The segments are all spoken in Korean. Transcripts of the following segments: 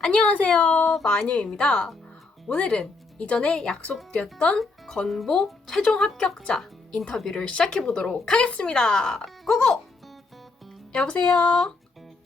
안녕하세요, 마녀입니다. 오늘은 이전에 약속되었던 건보 최종 합격자 인터뷰를 시작해보도록 하겠습니다. 고고! 여보세요?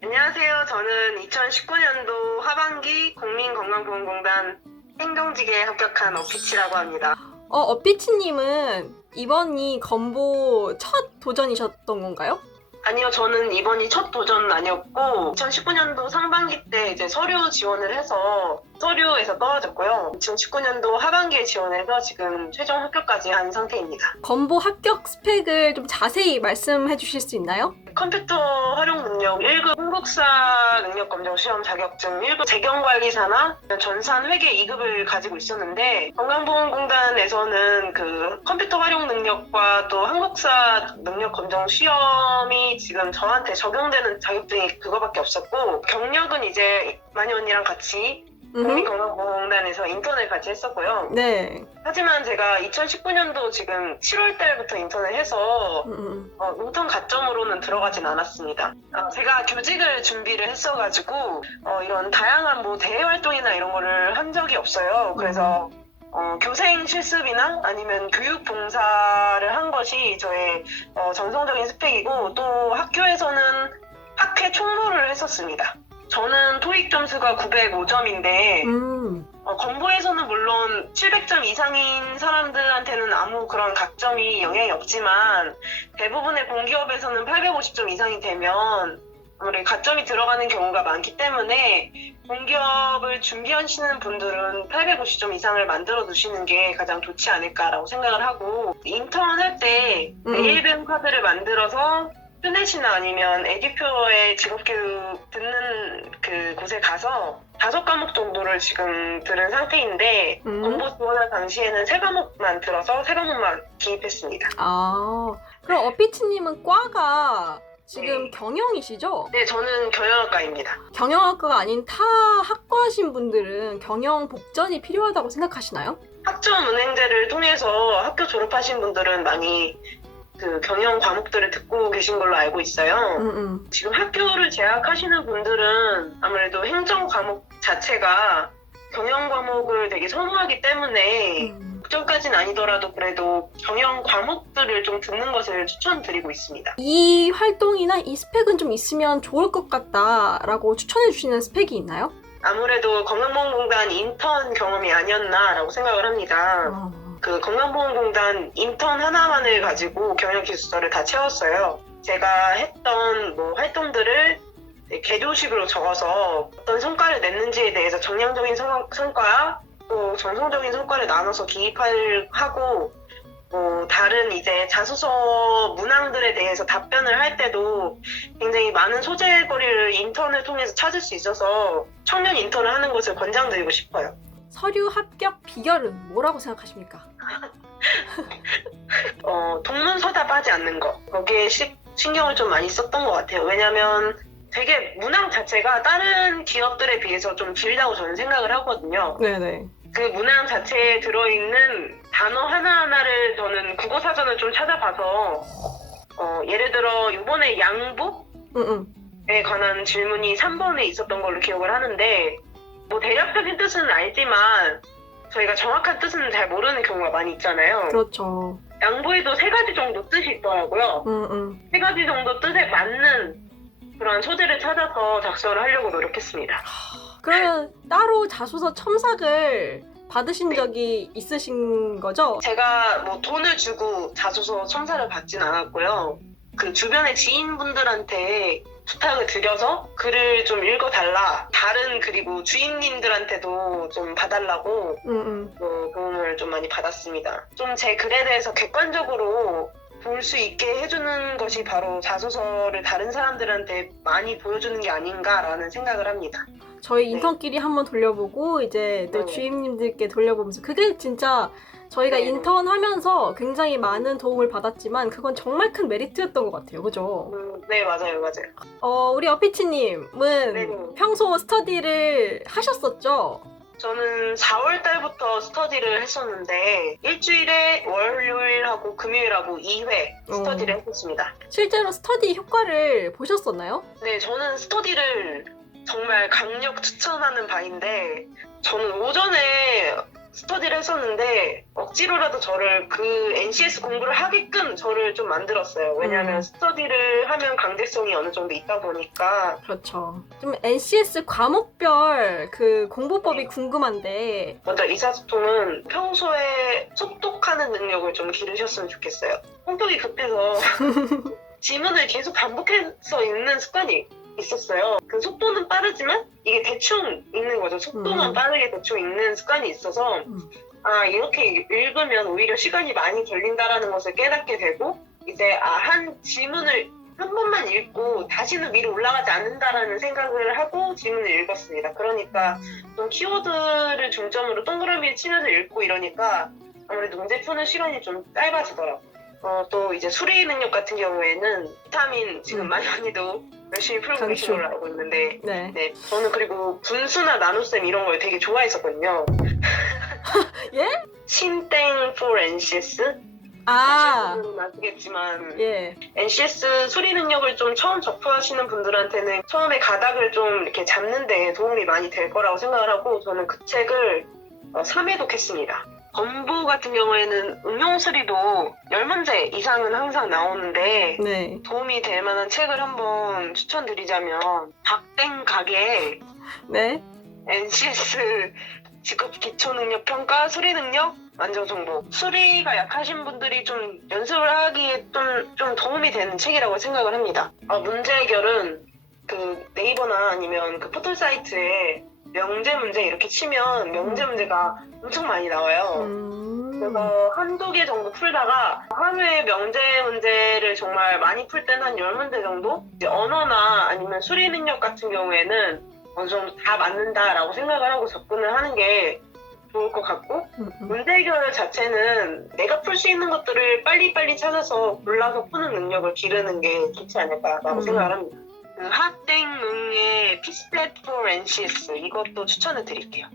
안녕하세요. 저는 2019년도 하반기 국민건강보험공단 행정직에 합격한 어피치라고 합니다. 어피치님은 이번이 건보 첫 도전이셨던 건가요? 아니요, 저는 이번이 첫 도전은 아니었고 2019년도 상반기 때 이제 서류 지원을 해서 서류에서 떨어졌고요. 2019년도 하반기에 지원해서 지금 최종 합격까지 한 상태입니다. 건보 합격 스펙을 좀 자세히 말씀해 주실 수 있나요? 컴퓨터 활용 능력 1급 한국사 능력 검정 시험 자격증 1급 재경관리사나 전산 회계 2급을 가지고 있었는데 건강보험공단에서는 그 컴퓨터 활용 능력과 또 한국사 능력 검정 시험이 지금 저한테 적용되는 자격증이 그거밖에 없었고 경력은 이제 마녀 언니랑 같이 국민건강보험공단에서 인턴을 같이 했었고요. 네. 하지만 제가 2019년도 지금 7월 달부터 인턴을 해서 인턴 가점으로는 들어가진 않았습니다. 제가 교직을 준비를 했어가지고 이런 다양한 뭐 대외 활동이나 이런 거를 한 적이 없어요. 그래서 교생 실습이나 아니면 교육 봉사를 한 것이 저의 정성적인 스펙이고 또 학교에서는 학회 총무를 했었습니다. 저는 토익 점수가 905점인데 건보에서는 물론 700점 이상인 사람들한테는 아무 그런 각점이 영향이 없지만 대부분의 공기업에서는 850점 이상이 되면 아무래도 가점이 들어가는 경우가 많기 때문에 공기업을 준비하시는 분들은 850점 이상을 만들어 두시는 게 가장 좋지 않을까라고 생각을 하고 인턴 할 때 ALBM 카드를 만들어서 휴넷이나 아니면 에듀표의 직업교육 듣는 그 곳에 가서 5과목 정도를 지금 들은 상태인데 건보 지원할 당시에는 3과목만 들어서 3과목만 기입했습니다. 그럼 어피치님은 과가 지금 경영이시죠? 네, 저는 경영학과입니다. 경영학과가 아닌 타 학과신 분들은 경영 복전이 필요하다고 생각하시나요? 학점은행제를 통해서 학교 졸업하신 분들은 많이 그 경영 과목들을 듣고 계신 걸로 알고 있어요. 지금 학교를 재학하시는 분들은 아무래도 행정 과목 자체가 경영 과목을 되게 선호하기 때문에 국정까지는 아니더라도 그래도 경영 과목들을 좀 듣는 것을 추천드리고 있습니다. 이 활동이나 이 스펙은 좀 있으면 좋을 것 같다라고 추천해 주시는 스펙이 있나요? 아무래도 건강보험공단 인턴 경험이 아니었나라고 생각을 합니다. 그 건강보험공단 인턴 하나만을 가지고 경영기술서를 다 채웠어요. 제가 했던 뭐 활동들을 개조식으로 적어서 어떤 성과를 냈는지에 대해서 정량적인 성과, 또 정성적인 성과를 나눠서 기입하고 뭐 다른 이제 자소서 문항들에 대해서 답변을 할 때도 굉장히 많은 소재거리를 인턴을 통해서 찾을 수 있어서 청년 인턴을 하는 것을 권장드리고 싶어요. 서류 합격 비결은 뭐라고 생각하십니까? 동문서답하지 않는 거. 거기에 신경을 좀 많이 썼던 것 같아요. 왜냐면 되게 문항 자체가 다른 기업들에 비해서 좀 길다고 저는 생각을 하거든요. 네네. 그 문항 자체에 들어있는 단어 하나하나를 저는 국어사전을 좀 찾아봐서 예를 들어 이번에 양복에 관한 질문이 3번에 있었던 걸로 기억을 하는데 뭐 대략적인 뜻은 알지만 저희가 정확한 뜻은 잘 모르는 경우가 많이 있잖아요. 그렇죠. 양보에도 3가지 정도 뜻이 있더라고요. 3가지 정도 뜻에 맞는 그런 소재를 찾아서 작성을 하려고 노력했습니다. 그러면 따로 자소서 첨삭을 받으신 적이 있으신 거죠? 제가 뭐 돈을 주고 자소서 첨삭을 받진 않았고요. 그 주변의 지인분들한테 부탁을 드려서 글을 좀 읽어달라. 다른 그리고 주인님들한테도 좀 봐달라고 도움을 좀 많이 받았습니다. 좀 제 글에 대해서 객관적으로 볼 수 있게 해주는 것이 바로 자소서를 다른 사람들한테 많이 보여주는 게 아닌가라는 생각을 합니다. 저희 인턴끼리 한번 돌려보고 이제 또 주임님들께 돌려보면서 그게 진짜 저희가 인턴 하면서 굉장히 많은 도움을 받았지만 그건 정말 큰 메리트였던 것 같아요. 그죠? 네, 맞아요. 우리 어피치님은 평소 스터디를 하셨었죠? 저는 4월 달부터 스터디를 했었는데 일주일에 월요일하고 금요일하고 2회 스터디를 했었습니다. 실제로 스터디 효과를 보셨었나요? 네, 저는 스터디를 정말 강력 추천하는 바인데 저는 오전에 스터디를 했었는데 억지로라도 저를 그 NCS 공부를 하게끔 저를 좀 만들었어요. 왜냐하면 스터디를 하면 강제성이 어느 정도 있다 보니까. 그렇죠. 좀 NCS 과목별 그 공부법이 궁금한데. 먼저 의사소통은 평소에 속독하는 능력을 좀 기르셨으면 좋겠어요. 성격이 급해서 지문을 계속 반복해서 읽는 습관이 있었어요. 그 속도는 빠르지만 이게 대충 읽는 거죠. 속도만 빠르게 대충 읽는 습관이 있어서 아 이렇게 읽으면 오히려 시간이 많이 걸린다라는 것을 깨닫게 되고 이제 한 지문을 한 번만 읽고 다시는 위로 올라가지 않는다라는 생각을 하고 지문을 읽었습니다. 그러니까 좀 키워드를 중점으로 동그라미를 치면서 읽고 이러니까 아무래도 문제 푸는 시간이 좀 짧아지더라고요. 또 이제 수리 능력 같은 경우에는 비타민 지금 많이 언니도 열심히 풀고 계신 걸로 알고 있는데 네, 저는 그리고 분수나 나눗셈 이런 걸 되게 좋아했었거든요. 예? 신땡 for NCS? 아시겠지만 예. NCS 수리 능력을 좀 처음 접하시는 분들한테는 처음에 가닥을 좀 이렇게 잡는 데 도움이 많이 될 거라고 생각을 하고 저는 그 책을 3회독 했습니다. 건부 같은 경우에는 응용 수리도 10문제 이상은 항상 나오는데 네. 도움이 될 만한 책을 한번 추천드리자면 박땡 가게 네. NCS 직업 기초능력 평가 수리 능력 완전 정보. 수리가 약하신 분들이 좀 연습을 하기에 좀 도움이 되는 책이라고 생각을 합니다. 문제 해결은 그 네이버나 아니면 그 포털 사이트에 명제 문제 이렇게 치면 명제 문제가 엄청 많이 나와요. 그래서 한두 개 정도 풀다가 하루에 명제 문제를 정말 많이 풀 때는 한 10문제 정도? 이제 언어나 아니면 수리 능력 같은 경우에는 어느 정도 다 맞는다라고 생각을 하고 접근을 하는 게 좋을 것 같고 문제 해결 자체는 내가 풀 수 있는 것들을 빨리빨리 찾아서 골라서 푸는 능력을 기르는 게 좋지 않을까라고 생각을 합니다. 그 하땡응의 피스텟 for NCS 이것도 추천을 드릴게요.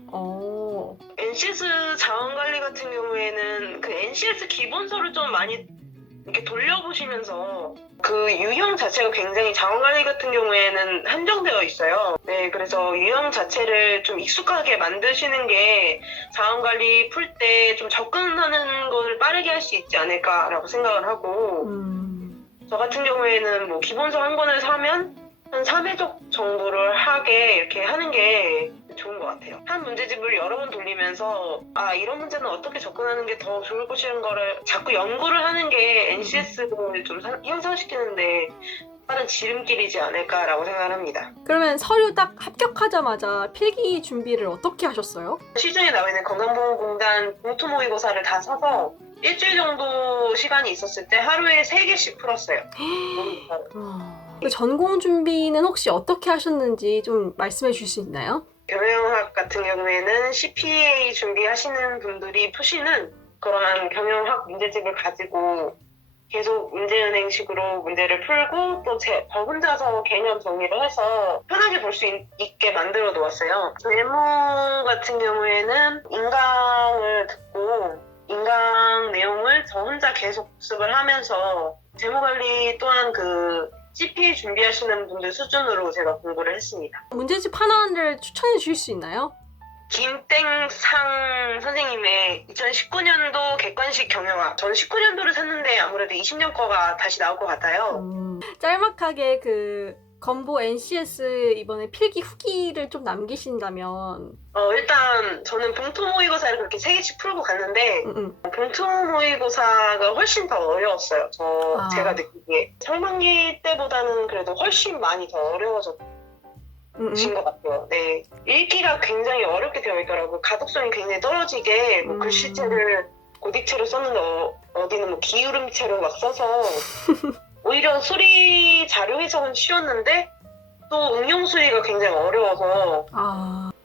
NCS 자원관리 같은 경우에는 그 NCS 기본서를 좀 많이 이렇게 돌려보시면서 그 유형 자체가 굉장히 자원관리 같은 경우에는 한정되어 있어요. 네, 그래서 유형 자체를 좀 익숙하게 만드시는 게 자원관리 풀 때 좀 접근하는 걸 빠르게 할 수 있지 않을까라고 생각을 하고 저 같은 경우에는 뭐 기본서 한 권을 사면 한 3회독 정도를 하게 이렇게 하는 게 좋은 것 같아요. 한 문제집을 여러 번 돌리면서 이런 문제는 어떻게 접근하는 게 더 좋을 것이라는 거를 자꾸 연구를 하는 게 NCS를 좀 향상시키는데 빠른 지름길이지 않을까라고 생각을 합니다. 그러면 서류 딱 합격하자마자 필기 준비를 어떻게 하셨어요? 시중에 나와 있는 건강보험공단 공투모의고사를 다 사서 일주일 정도 시간이 있었을 때 하루에 3개씩 풀었어요. 그 전공 준비는 혹시 어떻게 하셨는지 좀 말씀해 주실 수 있나요? 경영학 같은 경우에는 CPA 준비하시는 분들이 푸시는 그러한 경영학 문제집을 가지고 계속 문제은행식으로 문제를 풀고 또 저 혼자서 개념 정리를 해서 편하게 볼 수 있게 만들어 놓았어요. 외모 같은 경우에는 인강을 듣고 인강 내용을 저 혼자 계속 복습을 하면서 재무관리 또한 그 CPA 준비하시는 분들 수준으로 제가 공부를 했습니다. 문제집 하나를 추천해 주실 수 있나요? 김땡상 선생님의 2019년도 객관식 경영학. 저는 19년도를 샀는데 아무래도 20년 거가 다시 나올 것 같아요. 짤막하게 그 건보 NCS 이번에 필기 후기를 좀 남기신다면 일단 저는 봉투 모의고사를 그렇게 3개씩 풀고 갔는데 봉투 모의고사가 훨씬 더 어려웠어요. 제가 느끼기에 상반기 때보다는 그래도 훨씬 많이 더 어려워진 것 같아요. 네, 읽기가 굉장히 어렵게 되어 있더라고요. 가독성이 굉장히 떨어지게 뭐 글씨체를 고딕체로 썼는데 어디는 뭐 기울음체로 막 써서 오히려 수리 자료 해석은 쉬웠는데 또 응용 수리가 굉장히 어려워서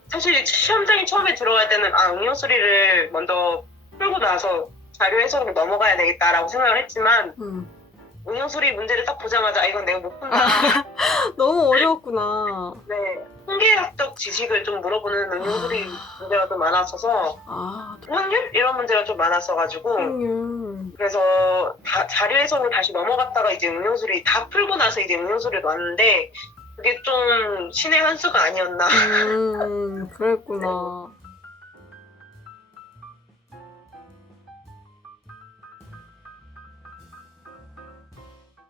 사실 시험장에 처음에 들어갈 때는 응용 수리를 먼저 풀고 나서 자료 해석으로 넘어가야 되겠다라고 생각을 했지만 응용 수리 문제를 딱 보자마자 이건 내가 못 푼다. 너무 어려웠구나. 네, 통계학적 지식을 좀 물어보는 응용 수리 문제가 좀 많았어서 확률? 이런 문제가 좀 많았어가지고 그래서 자료 해석으로 다시 넘어갔다가 이제 응용 수리 다 풀고 나서 이제 응용 수리로 왔는데 그게 좀 신의 한 수가 아니었나. 그랬구나.